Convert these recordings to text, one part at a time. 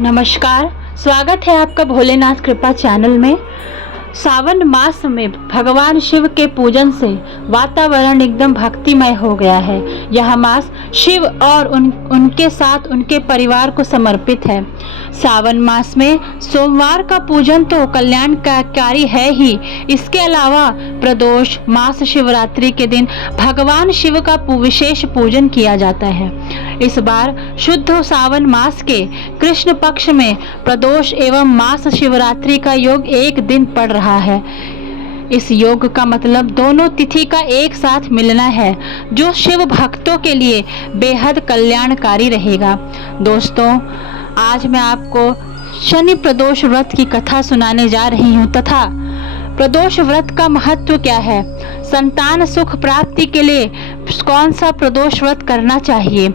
नमस्कार, स्वागत है आपका भोलेनाथ कृपा चैनल में। सावन मास में भगवान शिव के पूजन से वातावरण एकदम भक्तिमय हो गया है। यह मास शिव और उनके साथ उनके परिवार को समर्पित है। सावन मास में सोमवार का पूजन तो कल्याणकारी है ही, इसके अलावा प्रदोष, मास शिवरात्रि के दिन भगवान शिव का विशेष पूजन किया जाता है। इस बार शुद्ध सावन मास के कृष्ण पक्ष में प्रदोष एवं मास शिवरात्रि का योग एक दिन पड़ रहा है। इस योग का मतलब दोनों तिथि का एक साथ मिलना है, जो शिव भक्तों के लिए बेहद कल्याणकारी रहेगा। दोस्तों, आज मैं आपको शनि प्रदोष व्रत की कथा सुनाने जा रही हूँ तथा प्रदोष व्रत का महत्व क्या है, संतान सुख प्राप्ति के लिए कौन सा प्रदोष व्रत करना चाहिए।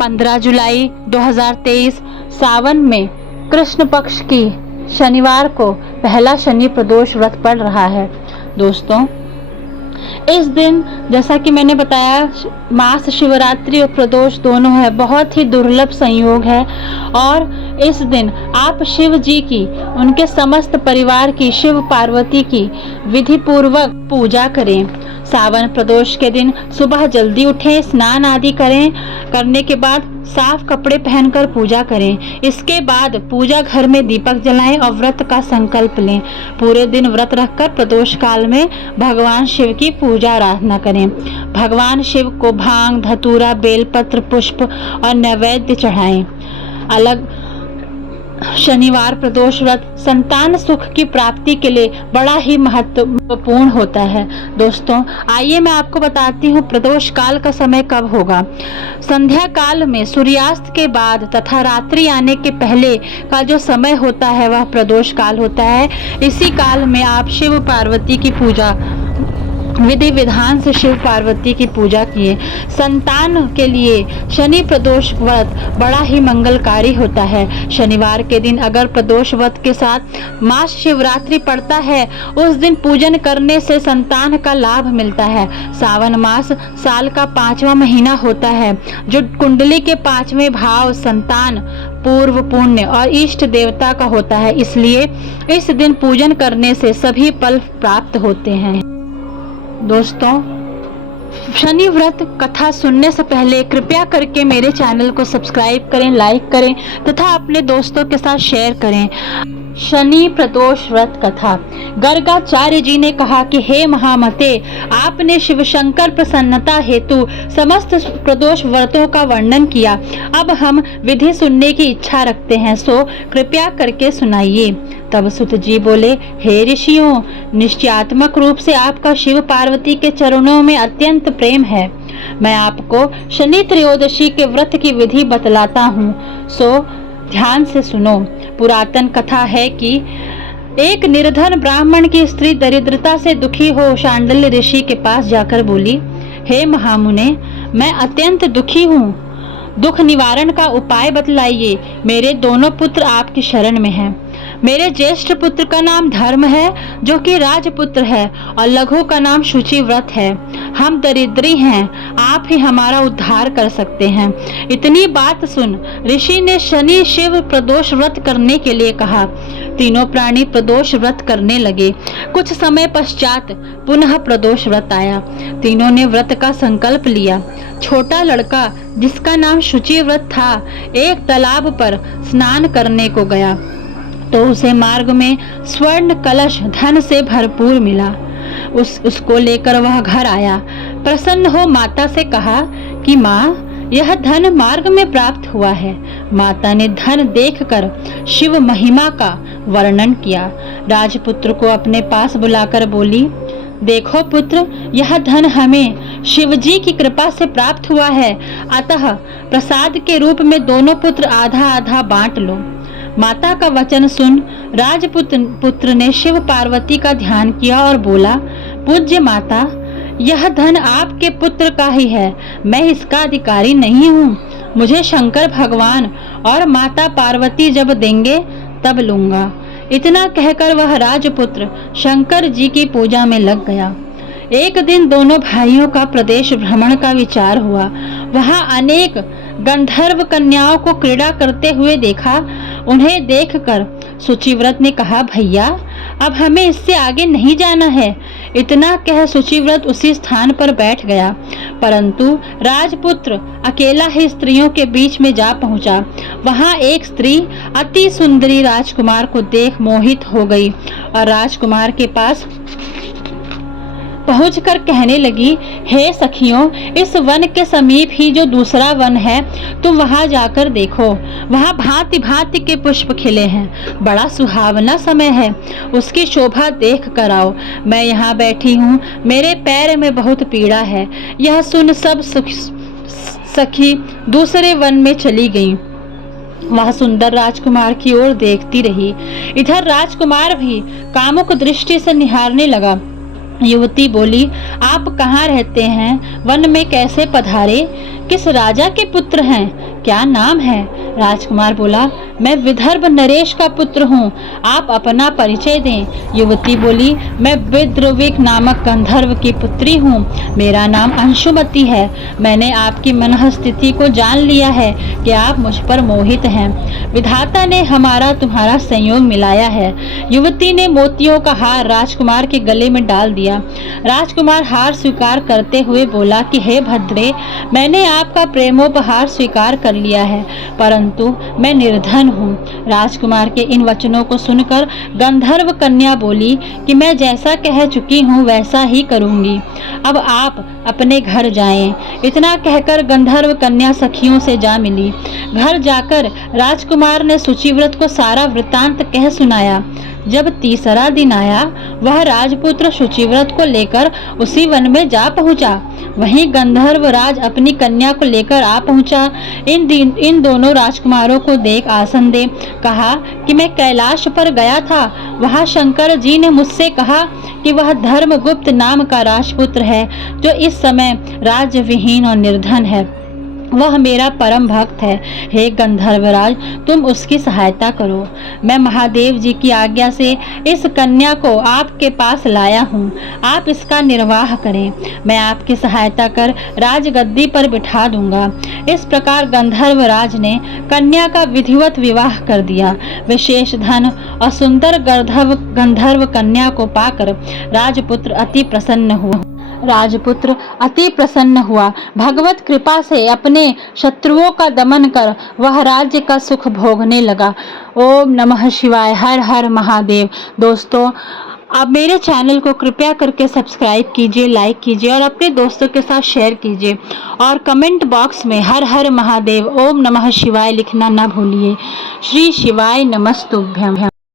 15 जुलाई 2023 सावन में कृष्ण पक्ष की शनिवार को पहला शनि प्रदोष व्रत पड़ रहा है। दोस्तों, इस दिन जैसा कि मैंने बताया, मास शिवरात्रि और प्रदोष दोनों है, बहुत ही दुर्लभ संयोग है। और इस दिन आप शिव जी की, उनके समस्त परिवार की, शिव पार्वती की विधि पूर्वक पूजा करें। सावन प्रदोष के दिन सुबह जल्दी उठें, स्नान आदि करने के बाद साफ कपड़े पहनकर पूजा करें। इसके बाद पूजा घर में दीपक जलाएं और व्रत का संकल्प लें। पूरे दिन व्रत रखकर प्रदोष काल में भगवान शिव की पूजा आराधना करें। भगवान शिव को भांग, धतूरा, बेलपत्र, पुष्प और नैवेद्य चढ़ाएं। अलग शनिवार प्रदोष व्रत संतान सुख की प्राप्ति के लिए बड़ा ही महत्वपूर्ण होता है। दोस्तों, आइए मैं आपको बताती हूँ प्रदोष काल का समय कब होगा। संध्या काल में सूर्यास्त के बाद तथा रात्रि आने के पहले का जो समय होता है वह प्रदोष काल होता है। इसी काल में आप शिव पार्वती की पूजा विधि विधान से शिव पार्वती की पूजा किए। संतान के लिए शनि प्रदोष व्रत बड़ा ही मंगलकारी होता है। शनिवार के दिन अगर प्रदोष व्रत के साथ मास शिवरात्रि पड़ता है, उस दिन पूजन करने से संतान का लाभ मिलता है। सावन मास साल का 5वां महीना होता है, जो कुंडली के 5वें भाव संतान, पूर्व, पुण्य और इष्ट देवता का होता है। इसलिए इस दिन पूजन करने से सभी फल प्राप्त होते हैं। दोस्तों, शनि व्रत कथा सुनने से पहले कृपया करके मेरे चैनल को सब्सक्राइब करें, लाइक करें तथा अपने दोस्तों के साथ शेयर करें। शनि प्रदोष व्रत कथा। गर्गाचार्य जी ने कहा कि हे महामते, आपने शिव शंकर प्रसन्नता हेतु समस्त प्रदोष व्रतों का वर्णन किया। अब हम विधि सुनने की इच्छा रखते हैं, सो कृपया करके सुनाइए। तब सुत जी बोले, हे ऋषियों, निश्चयात्मक रूप से आपका शिव पार्वती के चरणों में अत्यंत प्रेम है। मैं आपको शनि त्रयोदशी के व्रत की विधि बतलाता हूँ, सो ध्यान से सुनो। पुरातन कथा है कि एक निर्धन ब्राह्मण की स्त्री दरिद्रता से दुखी हो शांडिल्य ऋषि के पास जाकर बोली, हे महामुने, मैं अत्यंत दुखी हूँ, दुख निवारण का उपाय बतलाइए। मेरे दोनों पुत्र आपकी शरण में हैं। मेरे ज्येष्ठ पुत्र का नाम धर्म है, जो कि राजपुत्र है, और लघु का नाम शुचि व्रत है। हम दरिद्री हैं, आप ही हमारा उद्धार कर सकते हैं। इतनी बात सुन ऋषि ने शनि शिव प्रदोष व्रत करने के लिए कहा। तीनों प्राणी प्रदोष व्रत करने लगे। कुछ समय पश्चात पुनः प्रदोष व्रत आया। तीनों ने व्रत का संकल्प लिया। छोटा लड़का, जिसका नाम शुचि व्रत था, एक तालाब पर स्नान करने को गया तो उसे मार्ग में स्वर्ण कलश धन से भरपूर मिला। उसको लेकर वह घर आया। प्रसन्न हो माता से कहा कि माँ, यह धन मार्ग में प्राप्त हुआ है। माता ने धन देखकर शिव महिमा का वर्णन किया। राजपुत्र को अपने पास बुलाकर बोली, देखो पुत्र, यह धन हमें शिवजी की कृपा से प्राप्त हुआ है, अतः प्रसाद के रूप में दोनों पुत्र आधा आधा बांट लो। माता का वचन सुन पुत्र ने शिव पार्वती का ध्यान किया और बोला, पूज्य माता, यह धन आपके पुत्र का ही है, मैं इसका अधिकारी नहीं हूँ। मुझे शंकर भगवान और माता पार्वती जब देंगे तब लूंगा। इतना कहकर वह राजपुत्र शंकर जी की पूजा में लग गया। एक दिन दोनों भाइयों का प्रदेश भ्रमण का विचार हुआ। वहां अनेक गंधर्व कन्याओं को क्रीड़ा करते हुए देखा। उन्हें देखकर शुचिव्रत ने कहा, भैया अब हमें इससे आगे नहीं जाना है। इतना कह शुचिव्रत उसी स्थान पर बैठ गया, परंतु राजपुत्र अकेला ही स्त्रियों के बीच में जा पहुंचा। वहां एक स्त्री अति सुंदरी राजकुमार को देख मोहित हो गई और राजकुमार के पास पहुंचकर कहने लगी, हे सखियों, इस वन के समीप ही जो दूसरा वन है, तुम वहां जाकर देखो। वहां भांति भांति के पुष्प खिले हैं, बड़ा सुहावना समय है, उसकी शोभा देख कर आओ। मैं यहाँ बैठी हूँ, मेरे पैर में बहुत पीड़ा है। यह सुन सब सखी दूसरे वन में चली गईं। वह सुंदर राजकुमार की ओर देखती रही। इधर राजकुमार भी कामुक दृष्टि से निहारने लगा। युवती बोली, आप कहाँ रहते हैं? वन में कैसे पधारे? किस राजा के पुत्र हैं? क्या नाम है? राजकुमार बोला, मैं विदर्भ नरेश का पुत्र हूँ, आप अपना परिचय दें। युवती बोली, मैं विद्रविक नामक गंधर्व की पुत्री हूँ, मेरा नाम अंशुमती है। मैंने आपकी मनः स्थिति को जान लिया है कि आप मुझ पर मोहित हैं। विधाता ने हमारा तुम्हारा संयोग मिलाया है। युवती ने मोतियों का हार राजकुमार के गले में डाल दिया। राजकुमार हार स्वीकार करते हुए बोला कि हे भद्रे, मैंने आपका प्रेमोपहार स्वीकार कर लिया है, परंतु मैं निर्धन हूँ। राजकुमार के इन वचनों को सुनकर गंधर्व कन्या बोली कि मैं जैसा कह चुकी हूँ वैसा ही करूँगी, अब आप अपने घर जाएं। इतना कहकर गंधर्व कन्या सखियों से जा मिली। घर जाकर राजकुमार ने शुचिव्रत को सारा वृतांत कह सुनाया। जब तीसरा दिन आया, वह राजपुत्र शुचिव्रत को लेकर उसी वन में जा पहुंचा। वहीं गंधर्व राज अपनी कन्या को लेकर आ पहुंचा। इन दोनों राजकुमारों को देख आसन दे कहा कि मैं कैलाश पर गया था। वहां शंकर जी ने मुझसे कहा कि वह धर्मगुप्त नाम का राजपुत्र है, जो इस समय राज्य विहीन और निर्धन है। वह मेरा परम भक्त है। हे गंधर्वराज, तुम उसकी सहायता करो। मैं महादेव जी की आज्ञा से इस कन्या को आपके पास लाया हूँ। आप इसका निर्वाह करें, मैं आपकी सहायता कर राजगद्दी पर बिठा दूंगा। इस प्रकार गंधर्वराज ने कन्या का विधिवत विवाह कर दिया। विशेष धन और सुंदर गंधर्व कन्या को पाकर राजपुत्र अति प्रसन्न हुआ। भगवत कृपा से अपने शत्रुओं का दमन कर वह राज्य का सुख भोगने लगा। ओम नमः शिवाय। हर हर महादेव। दोस्तों, आप मेरे चैनल को कृपया करके सब्सक्राइब कीजिए, लाइक कीजिए और अपने दोस्तों के साथ शेयर कीजिए और कमेंट बॉक्स में हर हर महादेव ओम नमः शिवाय लिखना ना भूलिए। श्री शिवाय नमस्तुभ्यं।